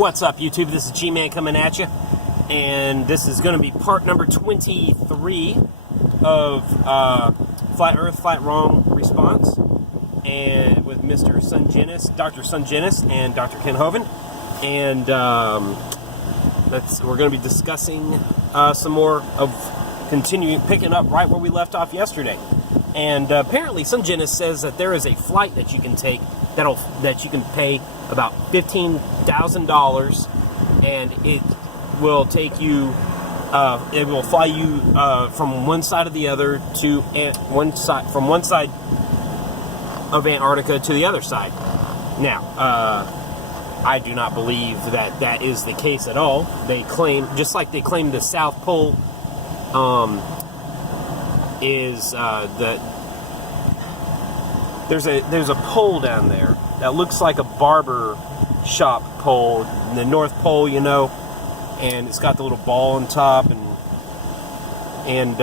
What's up, YouTube? This is G-Man coming at you, and this is going to be part number 23 of Flat Earth, Flat Wrong Response, and with Mr. Sungenis, Dr. Sungenis, and Dr. Ken Hovind, and we're going to be discussing some more of continuing, picking up right where we left off yesterday. And apparently, Sungenis says that there is a flight that you can take that you can pay about $15,000, and it will take you. It will fly you from one side of the other to from one side of Antarctica to the other side. Now, I do not believe that that is the case at all. They claim, just like they claim the South Pole is there's a pole down there that looks like a barber shop pole, the North Pole, you know, and it's got the little ball on top, and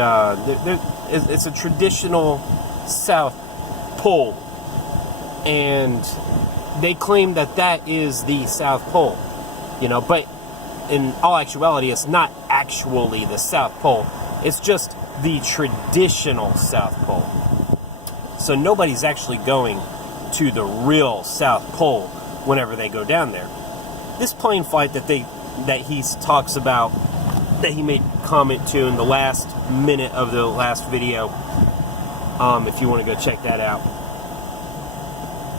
it's a traditional South Pole, and they claim that that is the South Pole, you know, but in all actuality, it's not actually the South Pole. It's just the traditional South Pole. So nobody's actually going to the real South Pole whenever they go down there. This plane flight that he talks about, that he made comment to in the last minute of the last video, if you want to go check that out,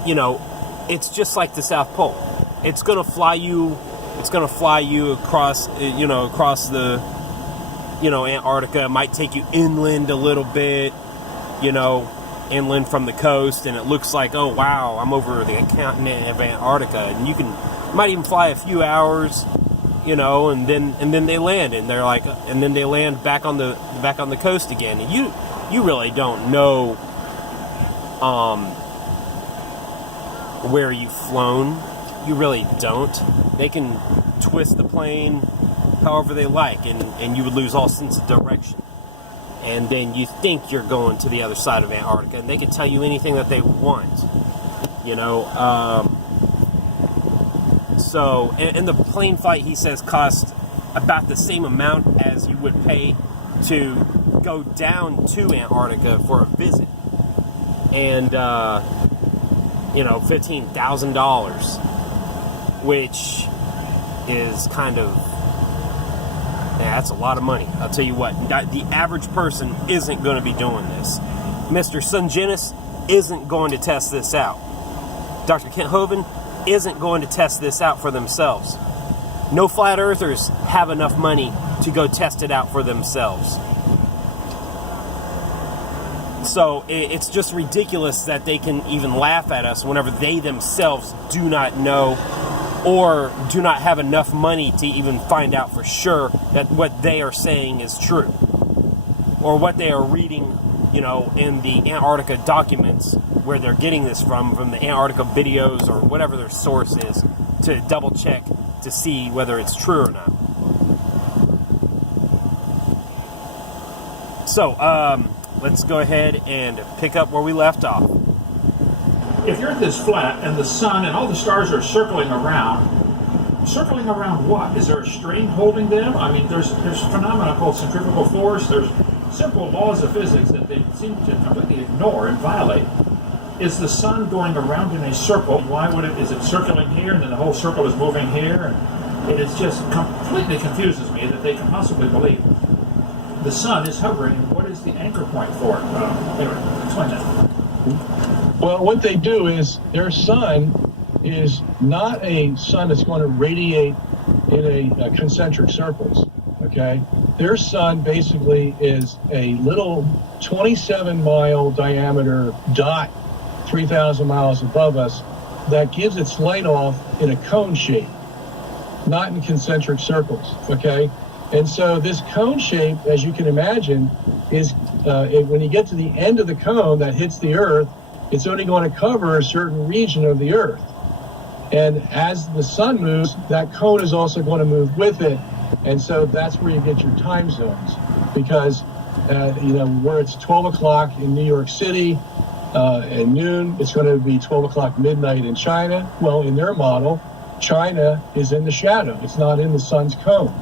you know, it's just like the South Pole. It's going to fly you across, across the, Antarctica. It might take you inland a little bit, inland from the coast, and it looks like, oh wow, I'm over the continent of Antarctica, and you might even fly a few hours, and then they land, and they're like, and then they land back on the coast again, and you really don't know where you've flown. You really don't. They can twist the plane however they like, and you would lose all sense of direction. And then you think you're going to the other side of Antarctica, and they can tell you anything that they want, So, and the plane flight, he says, cost about the same amount as you would pay to go down to Antarctica for a visit. And, $15,000, which is kind of, that's a lot of money. I'll tell you what, the average person isn't going to be doing this. Mr. Sungenis isn't going to test this out. Dr. Kent Hovind isn't going to test this out for themselves. No flat earthers have enough money to go test it out for themselves. So it's just ridiculous that they can even laugh at us whenever they themselves do not know or do not have enough money to even find out for sure that what they are saying is true, or what they are reading, in the Antarctica documents, where they're getting this from the Antarctica videos or whatever their source is, to double check to see whether it's true or not. So, let's go ahead and pick up where we left off. If Earth is flat and the sun and all the stars are circling around what? Is there a string holding them? I mean, there's phenomena called centrifugal force. There's simple laws of physics that they seem to completely ignore and violate. Is the sun going around in a circle? Why would is it circling here and then the whole circle is moving here? And it is just completely confuses me that they can possibly believe the sun is hovering. What is the anchor point for it? Anyway, explain that. Well, what they do is their sun is not a sun that's going to radiate in a concentric circles, okay? Their sun basically is a little 27-mile diameter dot 3,000 miles above us that gives its light off in a cone shape, not in concentric circles, okay? And so this cone shape, as you can imagine, is when you get to the end of the cone that hits the Earth, it's only going to cover a certain region of the Earth. And as the sun moves, that cone is also going to move with it. And so that's where you get your time zones. Because, where it's 12 o'clock in New York City, at noon, it's going to be 12 o'clock midnight in China. Well, in their model, China is in the shadow. It's not in the sun's cone.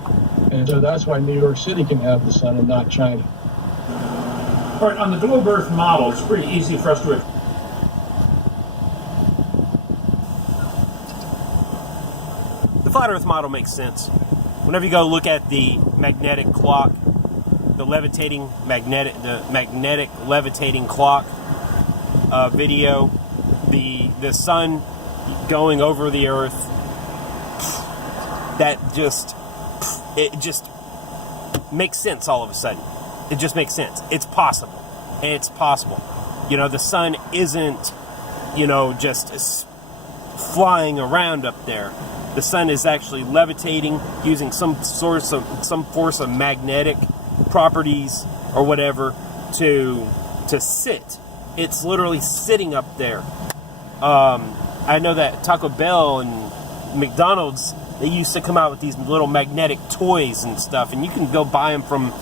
And so that's why New York City can have the sun and not China. All right, on the globe Earth model, it's pretty easy for us to. The flat Earth model makes sense. Whenever you go look at the magnetic clock, the magnetic levitating clock video, the sun going over the Earth, it just makes sense all of a sudden. It just makes sense. It's possible. It's possible. You know, the sun isn't, just flying around up there. The sun is actually levitating using some force of magnetic properties or whatever to sit. It's literally sitting up there. I know that Taco Bell and McDonald's, they used to come out with these little magnetic toys and stuff, and you can go buy them from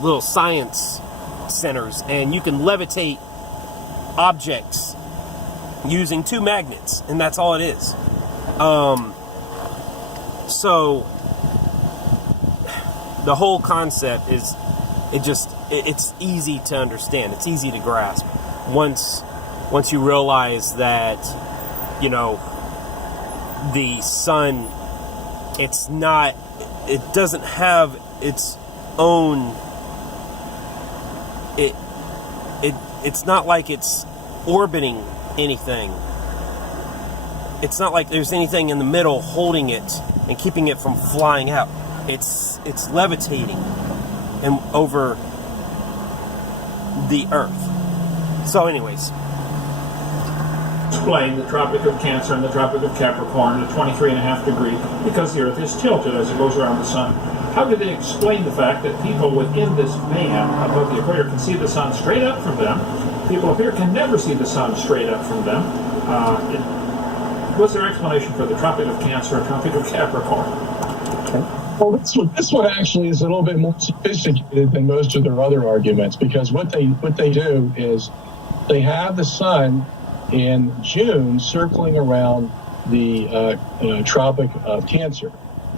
little science centers, and you can levitate objects using 2 magnets, and that's all it is. So the whole concept is, it's easy to understand. It's easy to grasp once you realize that, the sun, it doesn't have its own, it's not like it's orbiting anything. It's not like there's anything in the middle holding it and keeping it from flying out. It's levitating and over the Earth. So anyways, explain the Tropic of Cancer and the Tropic of Capricorn at 23.5 degrees because the Earth is tilted as it goes around the sun. How do they explain the fact that people within this band above the equator can see the sun straight up from them? People up here can never see the sun straight up from them. What's their explanation for the Tropic of Cancer and Tropic of Capricorn? Well, this one actually is a little bit more sophisticated than most of their other arguments, because what they do is they have the sun in June circling around the Tropic of Cancer.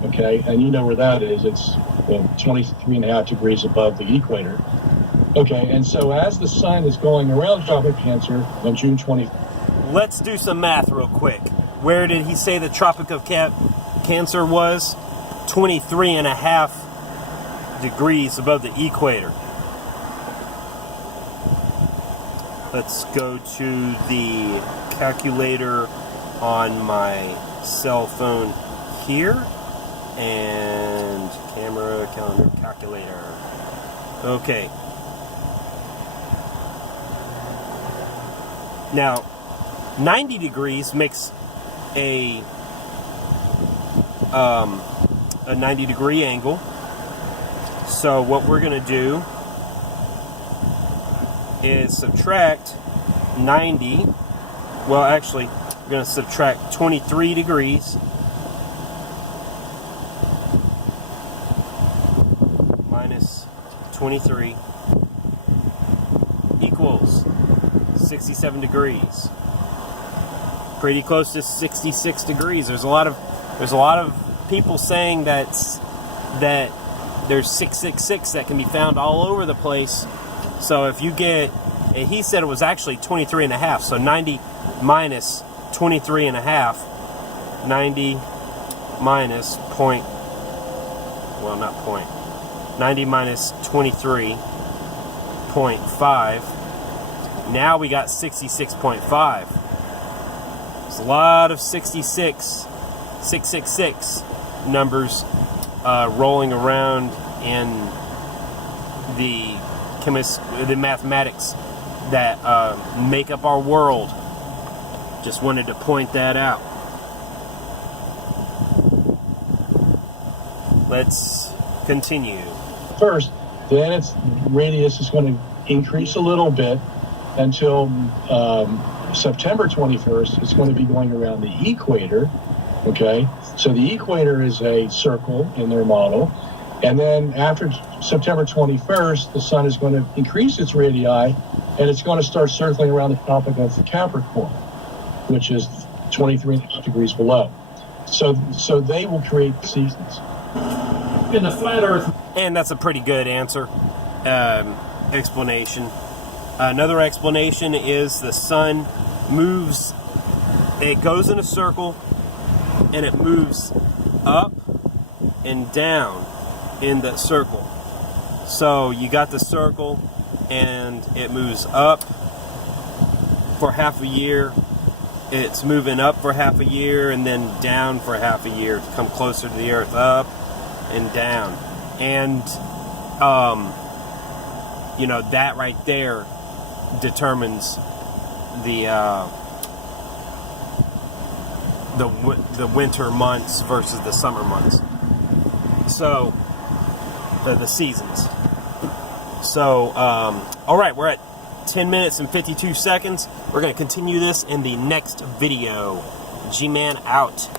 Okay, and you know where that is. It's 23.5 degrees above the equator. Okay, and so as the sun is going around Tropic of Cancer on June 20th. Let's do some math real quick. Where did he say the Tropic of Cancer was? 23.5 degrees above the equator. Let's go to the calculator on my cell phone here. And camera, calendar, calculator. Okay. Now, 90 degrees makes a 90 degree angle. So what we're going to do is subtract 90. Well, actually, we're going to subtract 23 degrees minus 23 equals 67 degrees. Pretty close to 66 degrees. There's a lot of people saying that there's 666 that can be found all over the place. So if you get, he said it was actually 23.5. So 90 minus 23.5. 90 minus point. Well, not point. 90 minus 23.5. Now we got 66.5. There's a lot of 666 numbers rolling around in the mathematics that make up our world. Just wanted to point that out. Let's continue. First, then its radius is going to increase a little bit until September 21st. It's going to be going around the equator. Okay, so the equator is a circle in their model. And then after September 21st, the sun is going to increase its radii, and it's going to start circling around the Tropic of the Capricorn, which is 23.5 degrees below. So they will create seasons. In the flat Earth, And that's a pretty good answer, explanation. Another explanation is the sun moves, it goes in a circle, and it moves up and down in that circle. So you got the circle, and it moves up for half a year, it's moving up for half a year, and then down for half a year to come closer to the Earth, up and down. And that right there determines the winter months versus the summer months. So the seasons. So all right, we're at 10 minutes and 52 seconds. We're going to continue this in the next video. G-Man out.